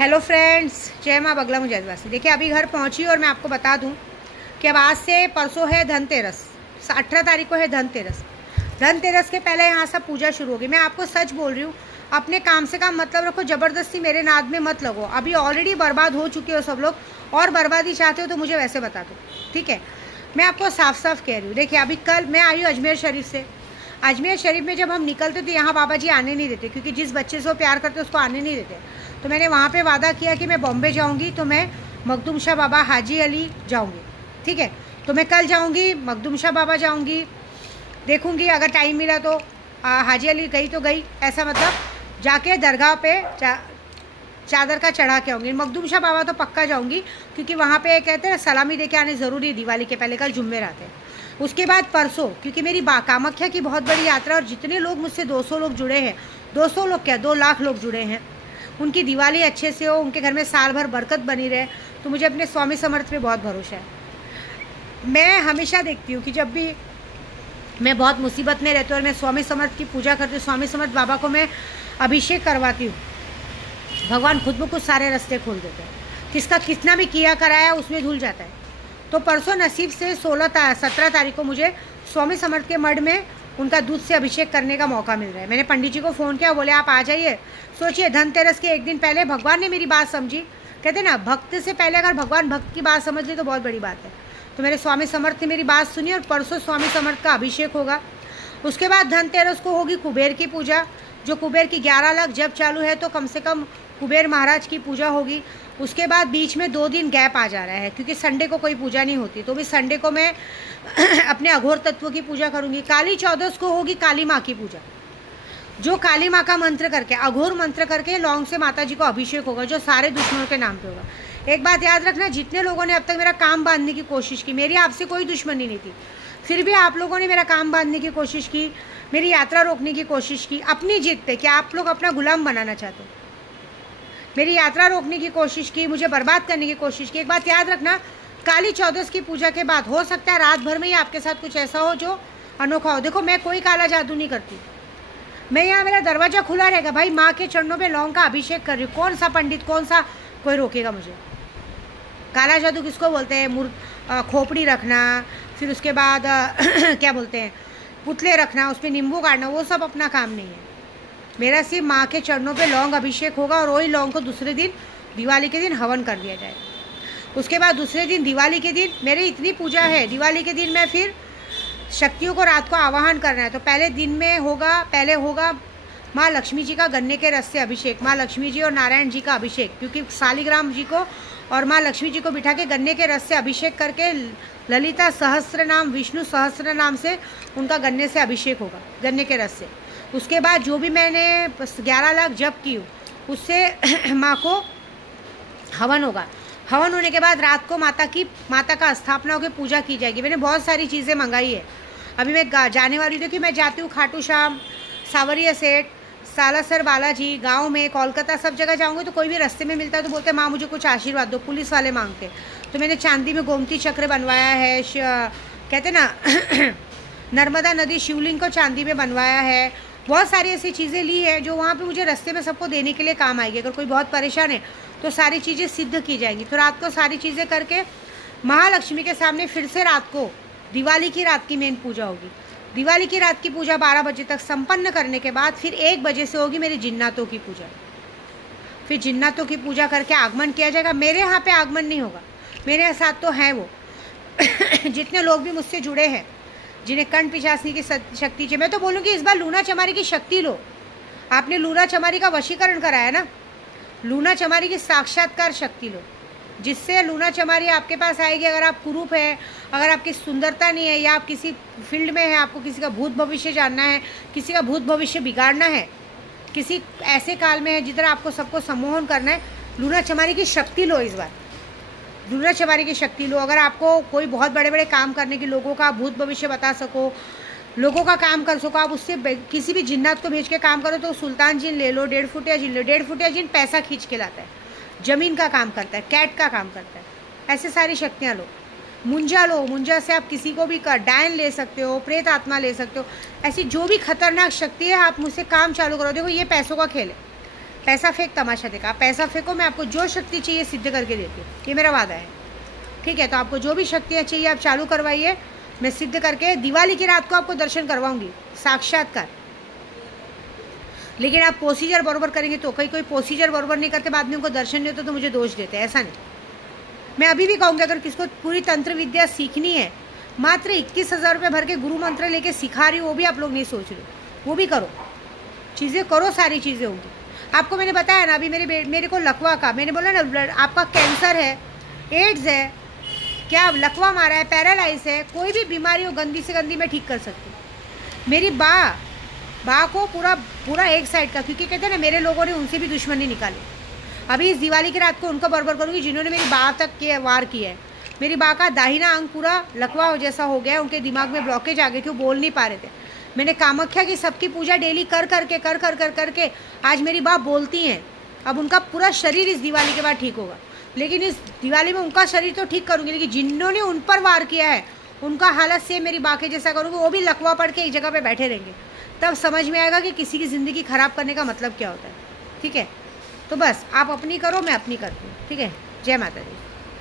Hello friends, जय माँ बगला मुजद्दवासी। देखिए अभी घर पहुँची और मैं आपको बता दूँ कि अब आज से परसों है धनतेरस, 18 तारीख को है धनतेरस। धनतेरस के पहले यहाँ सब पूजा शुरू होगी। मैं आपको सच बोल रही हूँ, अपने काम से काम मतलब रखो, ज़बरदस्ती मेरे नाद में मत लगो। अभी ऑलरेडी बर्बाद हो चुके हो सब लोग, और बर्बादी चाहते हो तो मुझे वैसे बता दो, ठीक है। मैं आपको साफ साफ कह रही हूँ। देखिए अभी कल मैं आई हूँ अजमेर शरीफ से। अजमेर शरीफ में जब हम निकलते तो यहाँ बाबा जी आने नहीं देते, क्योंकि जिस बच्चे से वो प्यार करते उसको आने नहीं देते। तो मैंने वहाँ पे वादा किया कि मैं बॉम्बे जाऊँगी तो मैं मखदूम शाह बाबा हाजी अली जाऊँगी, ठीक है। तो मैं कल जाऊँगी, मखदूम शाह बाबा जाऊँगी, देखूँगी अगर टाइम मिला तो। हाजी अली गई तो गई, ऐसा मतलब जाके दरगाह पे चादर का चढ़ा के आऊँगी। मखदूम शाह बाबा तो पक्का जाऊँगी, क्योंकि वहाँ पे कहते हैं सलामी दे के आने ज़रूरी है दिवाली के पहले, कल जुम्मे रात है। उसके बाद परसों, क्योंकि मेरी कामाख्या की बहुत बड़ी यात्रा, और जितने लोग मुझसे 200 लोग जुड़े हैं, 200 लोग क्या 2 लाख लोग जुड़े हैं, उनकी दिवाली अच्छे से हो, उनके घर में साल भर बरकत बनी रहे, तो मुझे अपने स्वामी समर्थ पे बहुत भरोसा है। मैं हमेशा देखती हूँ कि जब भी मैं बहुत मुसीबत में रहती हूँ और मैं स्वामी समर्थ की पूजा करती हूँ, स्वामी समर्थ बाबा को मैं अभिषेक करवाती हूँ, भगवान खुद ब खुद सारे रास्ते खोल देते हैं। किसका कितना भी किया कराया उसमें धुल जाता है। तो परसों नसीब से 17 तारीख को मुझे स्वामी समर्थ के मठ में उनका दूध से अभिषेक करने का मौका मिल रहा है। मैंने पंडित जी को फ़ोन किया, बोले आप आ जाइए। सोचिए धनतेरस के एक दिन पहले भगवान ने मेरी बात समझी। कहते ना, भक्त से पहले अगर भगवान भक्त की बात समझ ली तो बहुत बड़ी बात है। तो मेरे स्वामी समर्थ ने मेरी बात सुनी और परसों स्वामी समर्थ का अभिषेक होगा। उसके बाद धनतेरस को होगी कुबेर की पूजा, जो कुबेर की 11 लाख जब चालू है तो कम से कम कुबेर महाराज की पूजा होगी। उसके बाद बीच में 2 दिन गैप आ जा रहा है, क्योंकि संडे को कोई पूजा नहीं होती, तो भी संडे को मैं अपने अघोर तत्व की पूजा करूँगी। काली चौदस को होगी काली माँ की पूजा, जो काली माँ का मंत्र करके, अघोर मंत्र करके लौंग से माता जी को अभिषेक होगा, जो सारे दुश्मनों के नाम पे होगा। एक बात याद रखना, जितने लोगों ने अब तक मेरा काम बांधने की कोशिश की, मेरी आपसे कोई दुश्मनी नहीं थी, फिर भी आप लोगों ने मेरा काम बांधने की कोशिश की, मेरी यात्रा रोकने की कोशिश की अपनी जिद पे, कि आप लोग अपना गुलाम बनाना चाहते हो। मेरी यात्रा रोकने की कोशिश की, मुझे बर्बाद करने की कोशिश की। एक बात याद रखना, काली चौदस की पूजा के बाद हो सकता है रात भर में ही आपके साथ कुछ ऐसा हो जो अनोखा हो। देखो मैं कोई काला जादू नहीं करती, मैं यहाँ, मेरा दरवाज़ा खुला रहेगा भाई। माँ के चरणों पे लौंग का अभिषेक कर रही हूँ, कौन सा पंडित, कौन सा कोई रोकेगा मुझे। काला जादू किसको बोलते हैं? खोपड़ी रखना, फिर उसके बाद क्या बोलते हैं, पुतले रखना, उसमें नींबू काटना, वो सब अपना काम नहीं है। मेरा सिर्फ माँ के चरणों पे लौंग अभिषेक होगा, और वही लौंग को दूसरे दिन दिवाली के दिन हवन कर दिया जाएगा। उसके बाद दूसरे दिन दिवाली के दिन मेरी इतनी पूजा है, दिवाली के दिन मैं फिर शक्तियों को रात को आवाहन करना है। तो पहले दिन में पहले होगा माँ लक्ष्मी जी का गन्ने के रस से अभिषेक, माँ लक्ष्मी जी और नारायण जी का अभिषेक, क्योंकि शालिग्राम जी को और माँ लक्ष्मी जी को बिठा के गन्ने के रस से अभिषेक करके ललिता सहस्त्र नाम, विष्णु सहस्त्र नाम से उनका गन्ने से अभिषेक होगा, गन्ने के रस से। उसके बाद जो भी मैंने 11 लाख जप की हूँ उससे माँ को हवन होगा। हवन होने के बाद रात को माता का स्थापना होकर पूजा की जाएगी। मैंने बहुत सारी चीज़ें मंगाई है। अभी मैं जाने वाली हूँ कि मैं जाती हूँ खाटू श्याम, सावरिया सेठ, सालासर बालाजी, गांव में, कोलकाता, सब जगह जाऊँगी तो कोई भी रास्ते में मिलता है तो बोलते हैं माँ मुझे कुछ आशीर्वाद दो, पुलिस वाले मांगते। तो मैंने चांदी में गोमती चक्र बनवाया है, कहते ना नर्मदा नदी शिवलिंग को चांदी में बनवाया है। बहुत सारी ऐसी चीज़ें ली है जो वहाँ पे मुझे रास्ते में सबको देने के लिए काम आएगी। अगर कोई बहुत परेशान है तो सारी चीज़ें सिद्ध की जाएंगी। तो रात को सारी चीज़ें करके महालक्ष्मी के सामने फिर से रात को दिवाली की रात की मेन पूजा होगी। दिवाली की रात की पूजा 12 बजे तक संपन्न करने के बाद फिर 1 बजे से होगी मेरी जिन्नातों की पूजा। फिर जिन्नातों की पूजा करके आगमन किया जाएगा। मेरे यहाँ पे आगमन नहीं होगा, मेरे साथ तो हैं वो जितने लोग भी मुझसे जुड़े हैं, जिन्हें कंठ पिशाचनी की शक्ति चाहिए। मैं तो बोलूँगी इस बार लूना चमारी की शक्ति लो। आपने लूना चमारी का वशीकरण कराया ना, लूना चमारी की साक्षात्कार शक्ति लो, जिससे लूना चमारी आपके पास आएगी। अगर आप कुरूप है, अगर आपकी सुंदरता नहीं है, या आप किसी फील्ड में है, आपको किसी का भूत भविष्य जानना है, किसी का भूत भविष्य बिगाड़ना है, किसी ऐसे काल में है जिधर आपको सबको सम्मोहन करना है, लूना चमारी की शक्ति लो। इस बार लूना चमारी की शक्ति लो। अगर आपको कोई बहुत बड़े बड़े काम करने की, लोगों का भूत भविष्य बता सको, लोगों का काम कर सको, आप उससे किसी भी जिन्नात को भेज के काम करो, तो सुल्तान जिन ले लो, 1.5 फुटिया जिन लो। 1.5 फुटिया जिन पैसा खींच के लाता है, ज़मीन का काम करता है, कैट का काम करता है। ऐसे सारी शक्तियाँ लो। मुंजा लो, मुंजा से आप किसी को भी डायन ले सकते हो, प्रेत आत्मा ले सकते हो। ऐसी जो भी खतरनाक शक्ति है आप मुझसे काम चालू करो। देखो ये पैसों का खेल है, पैसा फेंक तमाशा देखा। आप पैसा फेंको, मैं आपको जो शक्ति चाहिए सिद्ध करके देती हूँ, ये मेरा वादा है। ठीक है, तो आपको जो भी शक्तियाँ चाहिए आप चालू करवाइए, मैं सिद्ध करके दिवाली की रात को आपको दर्शन करवाऊंगी, साक्षात्कार। लेकिन आप प्रोसीजर बरोबर करेंगे तो। कोई प्रोसीजर बरोबर नहीं करते, बाद में उनको दर्शन नहीं होता तो मुझे दोष देते हैं, ऐसा नहीं। मैं अभी भी कहूँगी, अगर किसको पूरी तंत्र विद्या सीखनी है, मात्र 21,000 रुपये भर के गुरु मंत्र लेके सिखा रही हूँ, वो भी आप लोग नहीं सोच रहे, वो भी करो, चीज़ें करो, सारी चीज़ें होंगी। आपको मैंने बताया ना, अभी मेरे को लकवा का, मैंने बोला ना आपका कैंसर है, एड्स है, क्या लकवा मारा है, पैरालाइज है, कोई भी बीमारी हो गंदी से गंदी मैं ठीक कर सकती हूँ। मेरी बा को पूरा एक साइड का, क्योंकि कहते हैं ना मेरे लोगों ने उनसे भी दुश्मनी निकाली। अभी इस दिवाली की रात को उनको बर्बाद करूँगी जिन्होंने मेरी बा तक के वार किया है। मेरी बा का दाहिना अंग पूरा लकवा जैसा हो गया, उनके दिमाग में ब्लॉकेज आ गई थी, वो बोल नहीं पा रहे थे। मैंने कामाख्या की सबकी पूजा डेली कर करके आज मेरी बा बोलती हैं। अब उनका पूरा शरीर इस दिवाली के बाद ठीक होगा, लेकिन इस दिवाली में उनका शरीर तो ठीक करूँगी, लेकिन जिन्होंने उन पर वार किया है उनका हालत से मेरी बा के जैसा करूँगी, वो भी लकवा पड़ के एक जगह पे बैठे रहेंगे। तब समझ में आएगा कि किसी की ज़िंदगी ख़राब करने का मतलब क्या होता है। ठीक है, तो बस आप अपनी करो, मैं अपनी करती हूँ। ठीक है, जय माता दी।